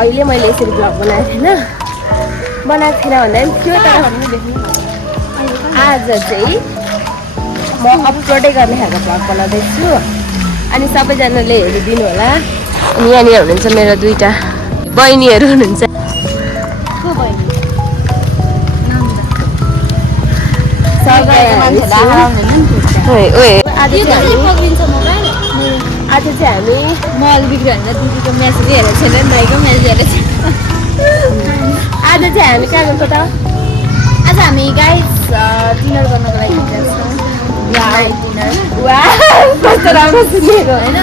कहिले मैले यसरी भ्लग बनाएको थिएन भन्दा पनि थियो तर आज चाहिँ म अपलोडै गर्ने खालको भ्लग बनाउँदैछु अनि सबैजनाले हेरिदिनु होला। अनि यहाँनिर हुनुहुन्छ मेरो दुईटा बहिनीहरू हुनुहुन्छ। आज चाहिँ हामी मल बिग्रियो भने दिदीको म्यासेज हेरेको छैन भाइको म्यासेज हेरेको छैन। आज चाहिँ हामी कहाँ गएको त? आज हामी गाइस डिनर गर्नको लागि हिँड्छौँ। Night dinner. कस्तो राम्रो सुनेको होइन।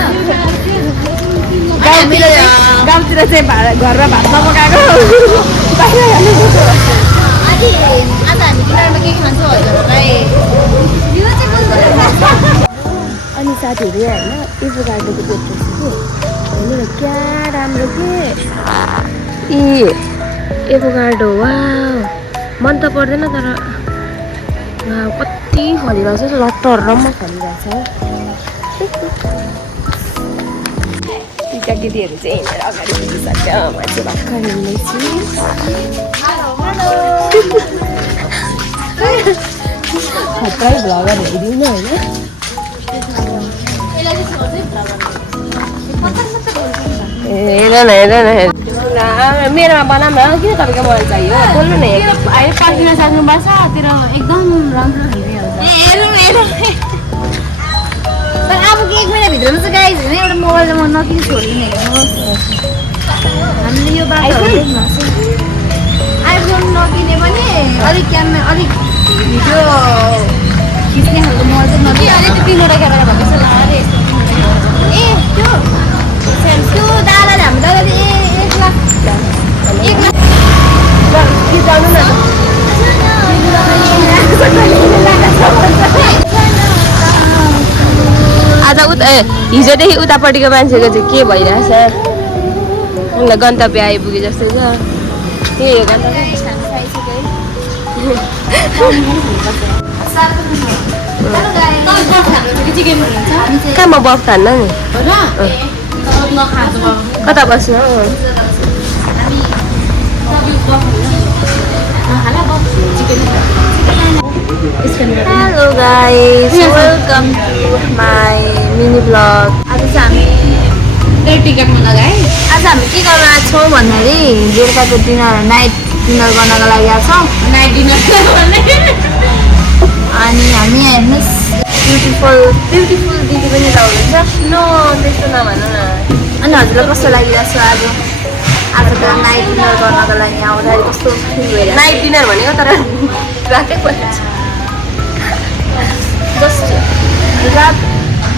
गाउँतिर चाहिँ घरमा भात नपकाएको आज हामी डिनरमा के खान्छौँ हजुरहरूलाई? अनि साथीहरू होइन एभोकाडोको बेड रहेछ कि होइन क्या राम्रो के एभोकाडो वा मन त पर्दैन तर कति फलिरहेको छ लट्टर र म फलिरहेको छ। केटीहरू चाहिँ हिँडेर अगाडि पुगिसक्यो म चाहिँ भर्खर हिँड्दैछु। खतरा भ्लगर हेरिदिउँ न होइन। हेर न मेरोमा बनाऊँ न किन तपाईँको मोबाइल चाहियो बोल्नु न। पार्किन सक्नुपर्छ तेरो एकदम राम्रो तर अब एक महिनाभित्रमा चाहिँ गाइज होइन एउटा मोबाइल म नकिन छोडिदिने हेर्नुहोस्। हामीले यो बाटो आइफोन नकिने पनि अलिक अलिक भिडियो खिच्ने खालको मोबाइल चाहिँ नकिने। अलिक तिनवटा क्यामेरा भएको जस्तो लाग्यो ए त्यो दादाले हाम्रो दादाले 1 लाख कि जानु न आज हिजोदेखि उतापट्टिको मान्छेको चाहिँ के भइरहेछ गन्तव्य आइपुगे जस्तो छ। त्यही हो गन्तव्य। कहाँ म बफ खान्न नि कता बस्नु। Hello guys welcome to my mini blog. आज चाहिँ हामी टिकटमा लगाएँ। आज हामी के गर्न आएको छौँ भन्दाखेरि बेलुकाको डिनर नाइट डिनर गर्नको लागि आएको छौँ। नाइट डिनर अनि हामी हेर्नुहोस् ब्युटिफुल दिदी पनि लाउनुहुन्छ। न त्यस्तो नभन्नु न। अनि हजुरलाई कस्तो लागिरहेको छ आजको नाइट डिनर गर्नको लागि आउँदाखेरि कस्तो फिल भइरहेको? नाइट डिनर भनेको तर रातै पर्छ जस्ट रात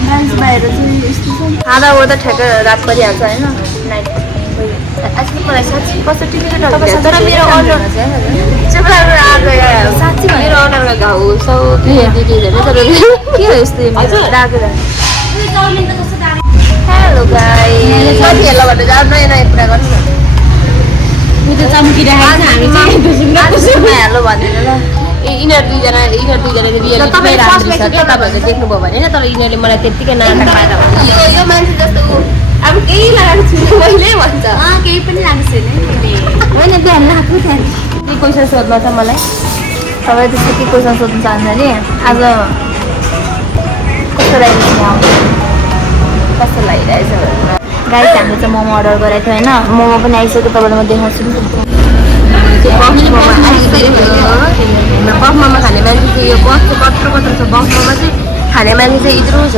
डान्समा हेरेर चाहिँ यस्तो छ आधा ओर्दा ठ्याक्क रात परिहाल्छ होइन। नाइट आजकल मलाई साँच्ची कस्तो टिकट तर मेरो अर्डर साँच्ची मेरो अर्डरको घाउ दिदीहरू तर के हो यस्तो राखेर। हेलो गाइस साथीहरूलाई भन्नु जाऊ नयाँ कुरा गर्नु न। हेलो भनिदिनु ल। यिनीहरू दुईजना तपाईँहरूले देख्नुभयो भने होइन तर यिनीहरूले मलाई त्यत्तिकै नाटक पाएर यो मान्छे जस्तो अब केही लगाएको छुइनँ मैले भन्छ। केही पनि लागेको छैन होइन बिहान लाग्नु त्यहाँ के क्वेसन सोध्नु छ मलाई। तपाईँ त्यस्तो के क्वेसन सोध्नु चाहन्छ अरे आज कस्तो लागिरहेछ कस्तो लागिरहेछ गाइस हामीले चाहिँ मोमो अर्डर गरेको थियो होइन। मोमो पनि आइसक्यो तपाईँलाई म देखाउँछु नि। बफ मोमो खाने मान्छे चाहिँ यो कस्तो कत्रो कत्रो छ। बफ मोमो चाहिँ खाने मान्छे चाहिँ इत्रो छ।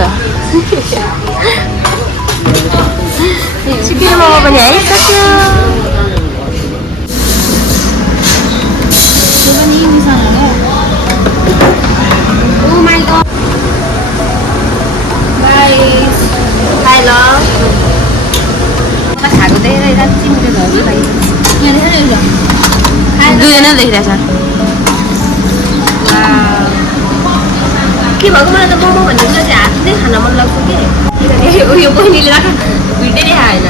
चिकन मोमो पनि आइसक्यो। Oh my god guys hello खाएको धेरै राति मेरो घर दुईजना देखिरहेछ। के भएको मलाई त मोमो भन्ने कुरा चाहिँ हातले खान मन लाग्छ कि उयो बहिनीले राख भिडियो देखाएन।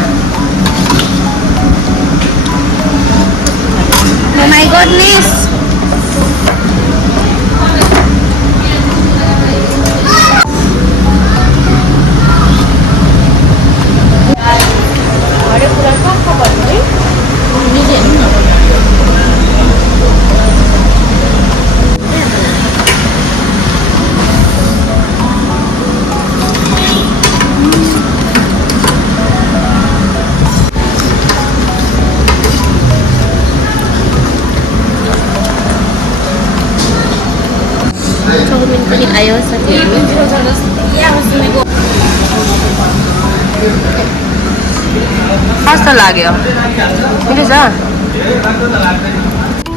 Oh my goodness हरेक कुरा कहाँ भन्नु है चाउमिन पनि आयो साथीहरू कस्तो लाग्यो मिठो छ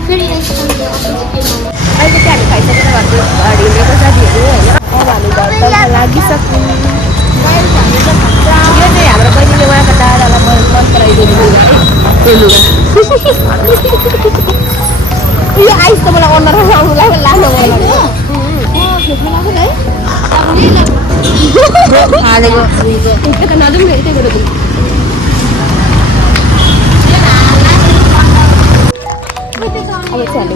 फेरि अहिले चाहिँ हामी खाइसकेर घर हिँडेको साथीहरू होइन अब हामी घरतर्फ लागिसक्यौँ यो चाहिँ हाम्रो बहिनीले उहाँको दादालाई मन पराइदिनु यो आइस त मलाई अनुहार आउनुलाई लानु हालेको त नजाउँ फेरि त्यही भएर अब चाहिँ हामी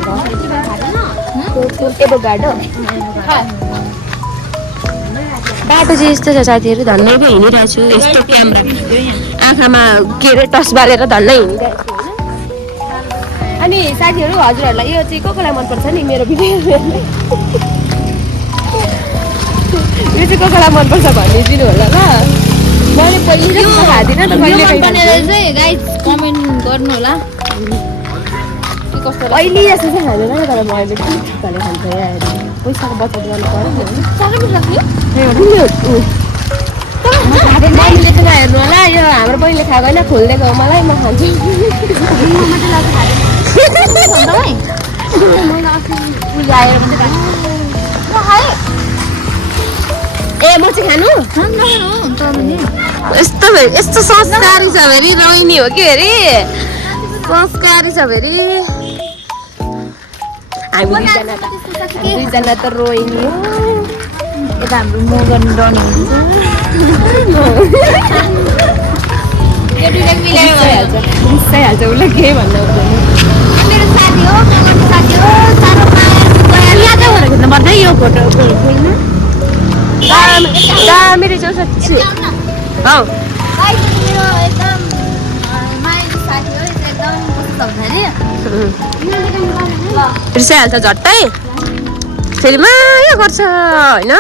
एभोकाडो बाटो चाहिँ यस्तो छ साथीहरू धन्नै पो हिँडिरहेको छु यस्तो क्यामेरा आँखामा के अरे टस बालेर धन्नै हिँडिरहेको छु होइन अनि साथीहरू हजुरहरूलाई यो चाहिँ कोलाई मनपर्छ नि मेरो भिडियो यो चाहिँ कोलाई मनपर्छ भनिदिनु होला ल मैले पहिले खाँदिनँ त चाहिँ गाइस कमेन्ट गर्नु होला अहिले जस्तो चाहिँ खाँदैन तर म अहिले ठिकले खान्छ पैसाको बचत गर्नु पऱ्यो बहिनीले चाहिँ हेर्नु होला यो हाम्रो बहिनीले खाएको होइन खोलिदिएको हो मलाई म खान्छु ए म चाहिँ खानु यस्तो संस्कारी छ फेरि रोहिनी हो कि फेरि संस्कारी छ फेरि हामी दुईजना त रोहिनी हो यता हाम्रो म गर्नु डर्ने हुन्छ रिसाइहाल्छ उसलाई केही भन्नु मेरो साथी हो मगरको साथी हो सानो यादै भएर खिच्नु पर्छ यो फोटो दामी रहेछ साँच्ची हौ मेरो एकदम माइलो साथी हो एकदम कस्तो हुन्छ रिसाइहाल्छ झट्टै फेरि माया गर्छ होइन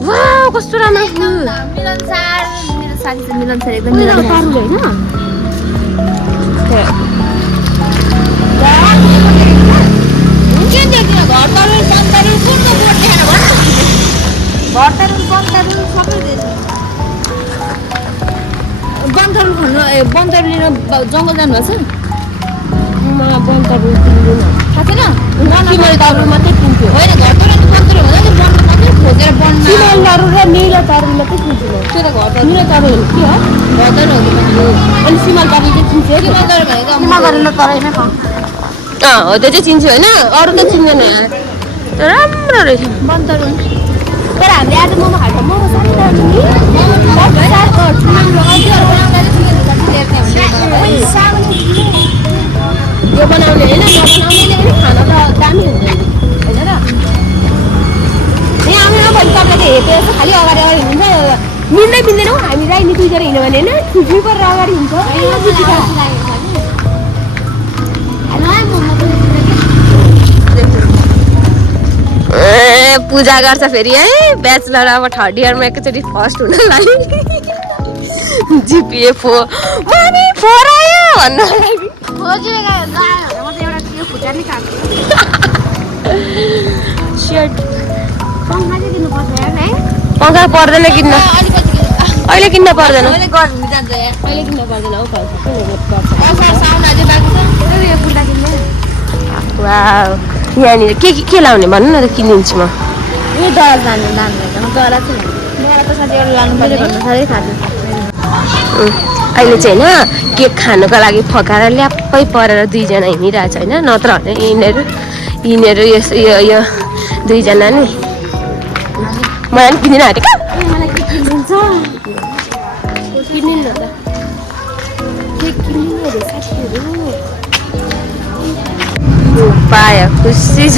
वा कस्तो राम्रो मिलन सर मेरो साथी चाहिँ मिलन सर एकदम मिलन पार्नु होइन के देख्दिनँ घर तरुल बन तरुल कुनको बोर्ड देखेर भन घर तरुल बन तरुल सबै बन तरुल खानु बन तरुल लिन जङ्गल जानुभएको छ म बनतरुल किन्दिनँ थाहा छैन सिमल तरुल मात्रै किन्थ्यो होइन घर तरुल बन तरुल हुँदा त्यो बन मात्रै खोजेर बनमा सिमल तरुल र निलो तरुल मात्रै किन्छु म त्यो त घर तरुल निलो तरुल के हो घर तरुल हो कि अनि सिमल तरुल चाहिँ चिन्छु है किमा तरुल भनेको तरुल हो त्यो चाहिँ चिन्छु होइन अरू त चिन्दैन राम्रो रहेछ बन तरुल तर हामीले आज मोमो खान्छ मोमो साह्रै राम्रो नि यो बनाउने होइन नबनाउनेले पनि खाना त दामी हुँदैन होइन र यहाँ आउने भने तपाईँले हेपेर चाहिँ खालि अगाडि अगाडि हुन्छ मिल्दै मिल्दैन हौ हामी राइनी दुईजना हिँड्यो भने होइन छुट्टी गरेर अगाडि हुन्छ पूजा गर्छ फेरि है ब्याचलर अब थर्ड इयरमा एकैचोटि फर्स्ट हुनलाई जिपिएफओ मामी फोर आयो भन्नु सर्ट पङ्खा पर्दैन किन्न अहिले किन्न पर्दैन अहिले किन्न पर्दैन हौ वाउ यहाँनिर के लाउने भन्नु न त किनिदिन्छु म यो डर जानु डरा चाहिँ डरा त साथीहरू लानु पर्ने भन्नु साह्रै खानु अहिले चाहिँ होइन केक खानुको लागि फकाएर ल्याप्पै परेर दुईजना हिँडिरहेछ होइन नत्र भने यिनीहरू यो दुईजना नि मलाई पनि किनिदिनु आँटेको मलाई के किनिदिन्छ किनिदिनु त केक किनिदिनु अरे साथीहरू पायो खुसी छ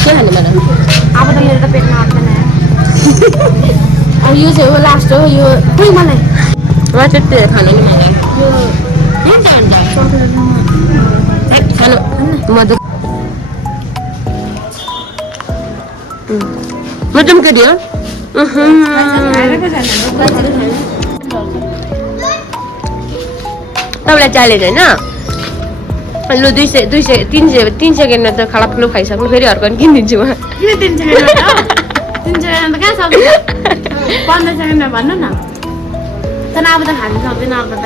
के खाने मलाई अब त मेरो त पेटमा आउँदैन अब यो चाहिँ हो लास्ट हो यो खोइ मलाई म त्यति खानु नि मलाई यो खानु म त केटी हो तपाईँलाई च्यालेन्ज होइन लु 3 सेकेन्डमा त खलाप्लु खाइसक्नु फेरि अर्को पनि किनिदिन्छु म किन 3 सेकेन्डमा 3 सेकेन्डमा कहाँ सक्छ 15 सेकेन्डमा भन्नु न तर अब त खानु सक्दैन अब त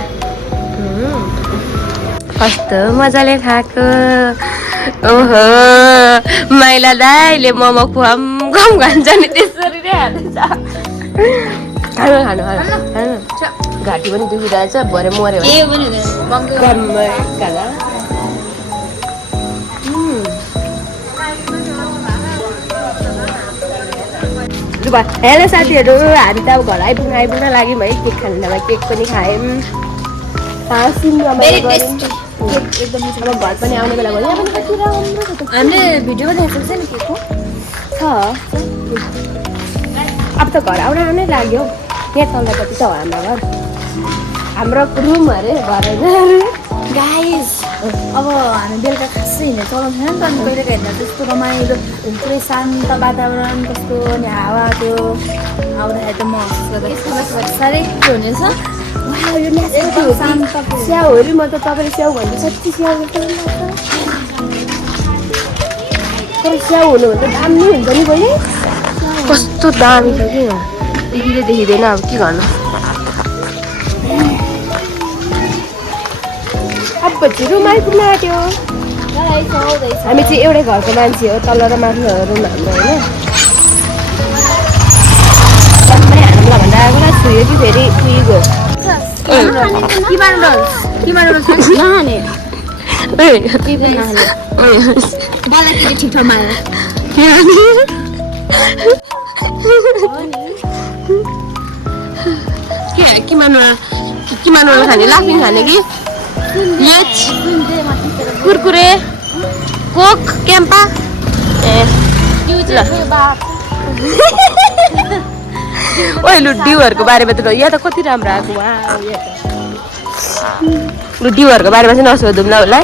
कस्तो मजाले खाएको ओहो माइला दाइले मोमो खुवाम गम खान्छ नि त्यसरी नै हाल्छ खानु खानु खानु घाँटी पनि दुखिरहेछ भरे मऱ्यो हेलो साथीहरू हामी त अब घर आइपुग्न लाग्यौँ है केक खाने बेलामा केक पनि खायौँ अब घर पनि आउने बेला भयो यहाँ पनि कति राम्रो हामीले भिडियो देखेको छ नि केकको छ अब त घर आउनै लाग्यो यहाँ तल्लोपट्टि त हो हाम्रो रुम अरे घर गाइस अब हामी बेलुका खासै हिँड्ने चलाउनु छैन नि त अनि कहिलेका हिँड्दा त्यस्तो रमाइलो पुरै शान्त वातावरण कस्तो अनि हावा त्यो आउँदाखेरि त म साह्रै के हुनेछ स्याउहरू म त तपाईँले स्याउ भन्दा सच्ची स्याउ तर स्याउ हुनु भने त दामी हुन्छ नि बहिनी कस्तो दामी छ कि देखिँदैन अब के गर्नु अब रुम आइपुग्न आँट्यो हामी चाहिँ एउटै घरको मान्छे हो तल र माथि रुम हाम्रो होइन सबै हामीलाई भन्दा आएको छुयो कि फेरि उयो के मानु खाने लाफिङ खाने कि कुरकुरे कोक क्याम्पा ओइ लु डिउहरूको बारेमा त यहाँ त कति राम्रो आएको लु डिउहरूको बारेमा चाहिँ नसोधौँ ल होला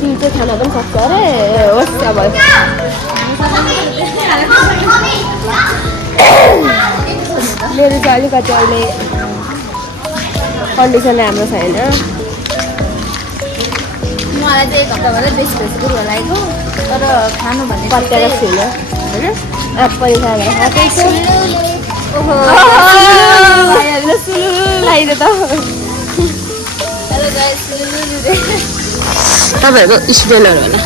डिउ चाहिँ खाना पनि सक्छ अरे होस् अब मेरो चाहिँ अलिकति अहिले कन्डिसन राम्रो छैन मलाई चाहिँ 1 हप्ताभन्दा बेसी भइसक्यो लागेको तर खानु भन्ने पत्याएको छुइनँ होइन आँप पनि खाएर खाएकै छु लगाइदियो त तपाईँहरूको स्टुडेन्टहरू होला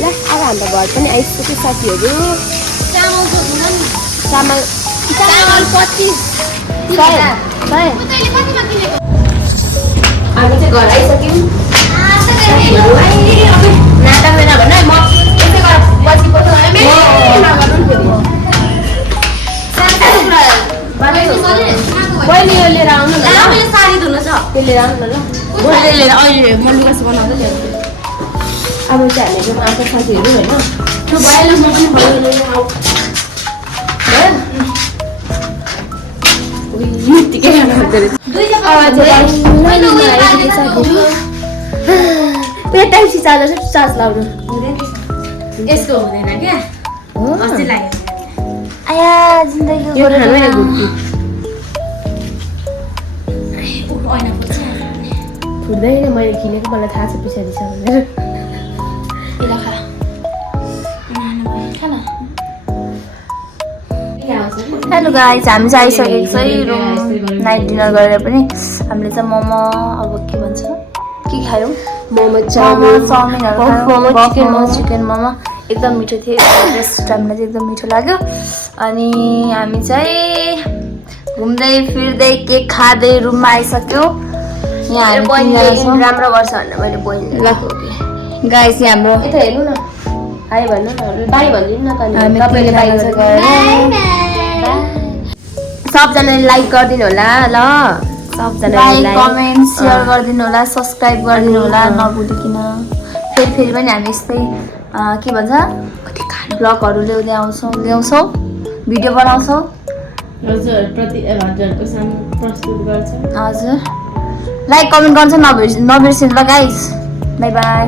ल अब हाम्रो घर पनि आइसक्यो साथीहरू चामल 25 हामी चाहिँ घर आइसक्यौँ नाटक बेला भन म यसै गरेर पछि पछि बहिनी लिएर आउनु न साडी धुनु छ त्यो लिएर आउनु न ल मैले लिएर अहिले म लुगास बनाउँदै ल्याउँछु अब चाहिँ हामी जाउँ आफ्नो साथीहरू होइन त्यो भइहाल्यो म पनि भयो लिएर आऊ यतिकै खानु हुँदो रहेछ टाइपसी चार्जर चाहिँ चार्ज लाउनु यसको हुँदैन क्या अस्ति लाग्यो आया जिन्दगी फुट्दैन मैले किनेको मलाई थाहा छ पछाडि छ भनेर हेलो गाइस हामी चाहिँ आइसकेको छ रुम नाइट डिनर गरेर पनि हामीले चाहिँ मोमो अब के भन्छ के खायौँ मोमो चाउमिन चिकन मोमो एकदम मिठो थियो टेस्ट हामीलाई चाहिँ एकदम मिठो लाग्यो अनि हामी चाहिँ घुम्दै फिर्दै केक खाँदै रुममा आइसक्यो यहाँ राम्रो गर्छ भनेर मैले बहिनी गाइस यहाँ हाम्रो यता हेर्नु न हाई भन्नु न बाई भनिदिनु न सबजनाले लाइक गरिदिनु होला ल सबजनाले कमेन्ट सेयर गरिदिनु होला सब्सक्राइब गरिदिनु होला नभुलिकन फेरि पनि हामी यस्तै के भन्छ ब्लगहरू ल्याउँछौँ भिडियो बनाउँछौँ हजुर लाइक कमेन्ट गर्छ नबिर्सिनु ल गाइस बाई बाई